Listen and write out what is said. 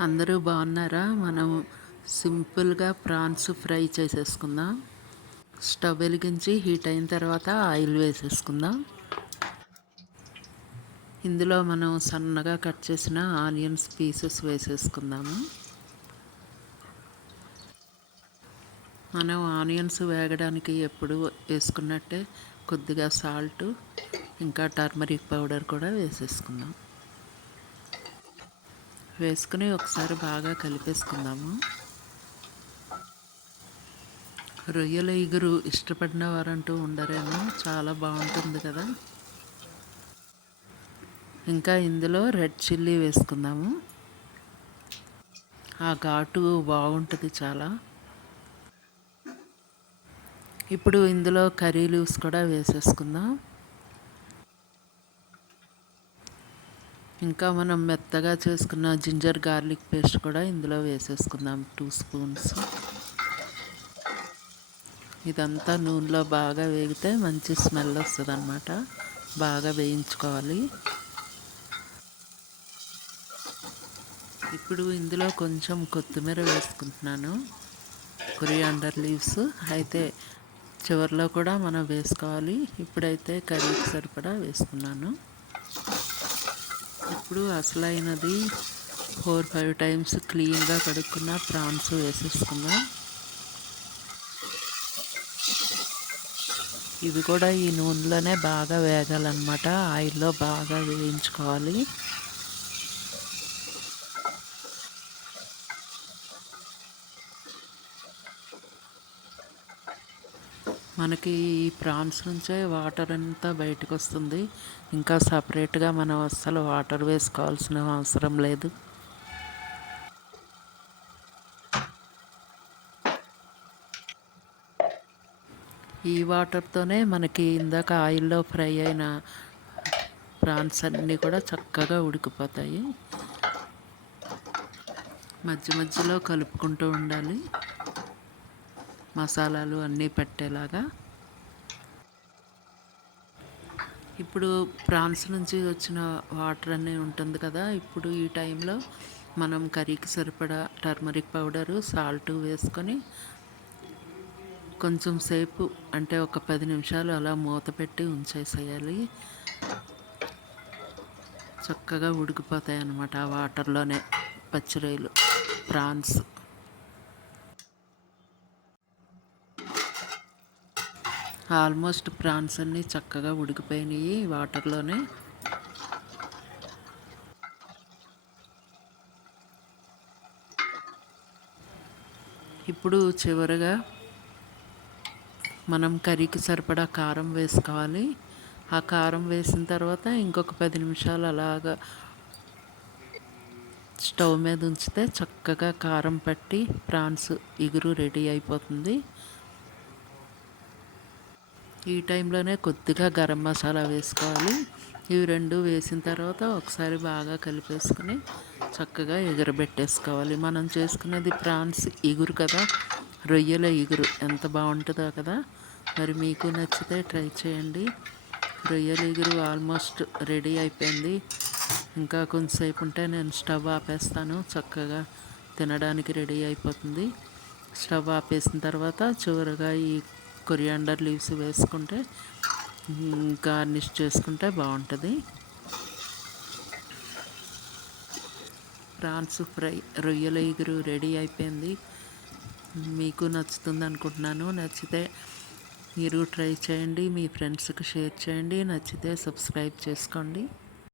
అందరూ బాగున్నారా? మనం సింపుల్గా ప్రాన్స్ ఫ్రై చేసేసుకుందాం. స్టవ్ వెలిగించి హీట్ అయిన తర్వాత ఆయిల్ వేసేసుకుందాం. ఇందులో మనం సన్నగా కట్ చేసిన ఆనియన్స్ పీసెస్ వేసేసుకుందాము. మనం ఆనియన్స్ వేగడానికి ఎప్పుడు వేసుకున్నట్టే కొద్దిగా సాల్ట్ ఇంకా టర్మరిక్ పౌడర్ కూడా వేసేసుకుందాం. వేసుకుని ఒకసారి బాగా కలిపేసుకుందాము. రొయ్యల ఇగురు ఇష్టపడిన వారంటూ ఉండరేమో చాలా బాగుంటుంది కదా. ఇంకా ఇందులో రెడ్ చిల్లీ వేసుకుందాము. ఆ ఘాటు బాగుంటుంది చాలా. ఇప్పుడు ఇందులో కర్రీ లీవ్స్ కూడా వేసేసుకుందాం. ఇంకా మనం మెత్తగా చేసుకున్న జింజర్ గార్లిక్ పేస్ట్ కూడా ఇందులో వేసేసుకుందాం. టూ స్పూన్స్ ఇదంతా నూనెలో బాగా వేగితే మంచి స్మెల్ వస్తుంది అనమాట బాగా వేయించుకోవాలి. ఇప్పుడు ఇందులో కొంచెం కొత్తిమీర వేసుకుంటున్నాను. కొరియాండర్ లీవ్స్ అయితే చివరిలో కూడా మనం వేసుకోవాలి. ఇప్పుడైతే కర్రీకి సరిపడా వేసుకున్నాను. ఇప్పుడు అసలైనది ఫోర్ ఫైవ్ టైమ్స్ క్లీన్గా కడుక్కున్న ప్రాన్స్ వేసేసుకుందాం. ఇవి కూడా ఈ నూనెలోనే బాగా వేగాలన్నమాట. ఆయిల్లో బాగా వేయించుకోవాలి. మనకి ఈ ప్రాన్స్ నుంచే వాటర్ అంతా బయటకు వస్తుంది ఇంకా సపరేట్గా మనం అస్సలు వాటర్ వేసుకోవాల్సిన అవసరం లేదు. ఈ వాటర్తోనే మనకి ఇందాక ఆయిల్లో ఫ్రై అయిన ప్రాన్స్ అన్నీ కూడా చక్కగా ఉడికిపోతాయి. మధ్య మధ్యలో కలుపుకుంటూ ఉండాలి. మసాలాలు అన్నీ పెట్టేలాగా. ఇప్పుడు ప్రాన్స్ నుంచి వచ్చిన వాటర్ అన్నీ ఉంటుంది కదా ఇప్పుడు ఈ టైంలో మనం కర్రీకి సరిపడా టర్మరిక్ పౌడరు సాల్ట్ వేసుకొని కొంచెం సేపు అంటే ఒక పది నిమిషాలు అలా మూత పెట్టి ఉంచేసేయాలి. చక్కగా ఉడికిపోతాయి అన్నమాట ఆ వాటర్లోనే పచ్చిరొయ్యలు ప్రాన్స్. ఆల్మోస్ట్ ప్రాన్స్ అన్నీ చక్కగా ఉడికిపోయినాయి వాటర్లోనే. ఇప్పుడు చివరిగా మనం కర్రీకి సరిపడా కారం వేసుకోవాలి. ఆ కారం వేసిన తర్వాత ఇంకొక పది నిమిషాలు అలాగా స్టవ్ మీద ఉంచితే చక్కగా కారం పట్టి ప్రాన్స్ ఇగురు రెడీ అయిపోతుంది. ఈ టైంలోనే కొద్దిగా గరం మసాలా వేసుకోవాలి. ఇవి రెండు వేసిన తర్వాత ఒకసారి బాగా కలిపేసుకుని చక్కగా ఎగరబెట్టేసుకోవాలి. మనం చేసుకునేది ప్రాన్స్ ఇగురు కదా? రొయ్యల ఇగురు ఎంత బాగుంటుందో కదా? మరి మీకు నచ్చితే ట్రై చేయండి. రొయ్యల ఇగురు ఆల్మోస్ట్ రెడీ అయిపోయింది. ఇంకా కొంతసేపు ఉంటే నేను స్టవ్ ఆపేస్తాను. చక్కగా తినడానికి రెడీ అయిపోతుంది. స్టవ్ ఆపేసిన తర్వాత చివరిగా ఈ కొరియాండర్ లీవ్స్ వేసుకుంటే గార్నిష్ చేసుకుంటే బాగుంటుంది. ప్రాన్స్ ఫ్రై రొయ్యల ఎగురు రెడీ అయిపోయింది. మీకు నచ్చుతుంది అనుకుంటున్నాను. నచ్చితే మీరు ట్రై చేయండి. మీ ఫ్రెండ్స్కి షేర్ చేయండి. నచ్చితే సబ్స్క్రైబ్ చేసుకోండి.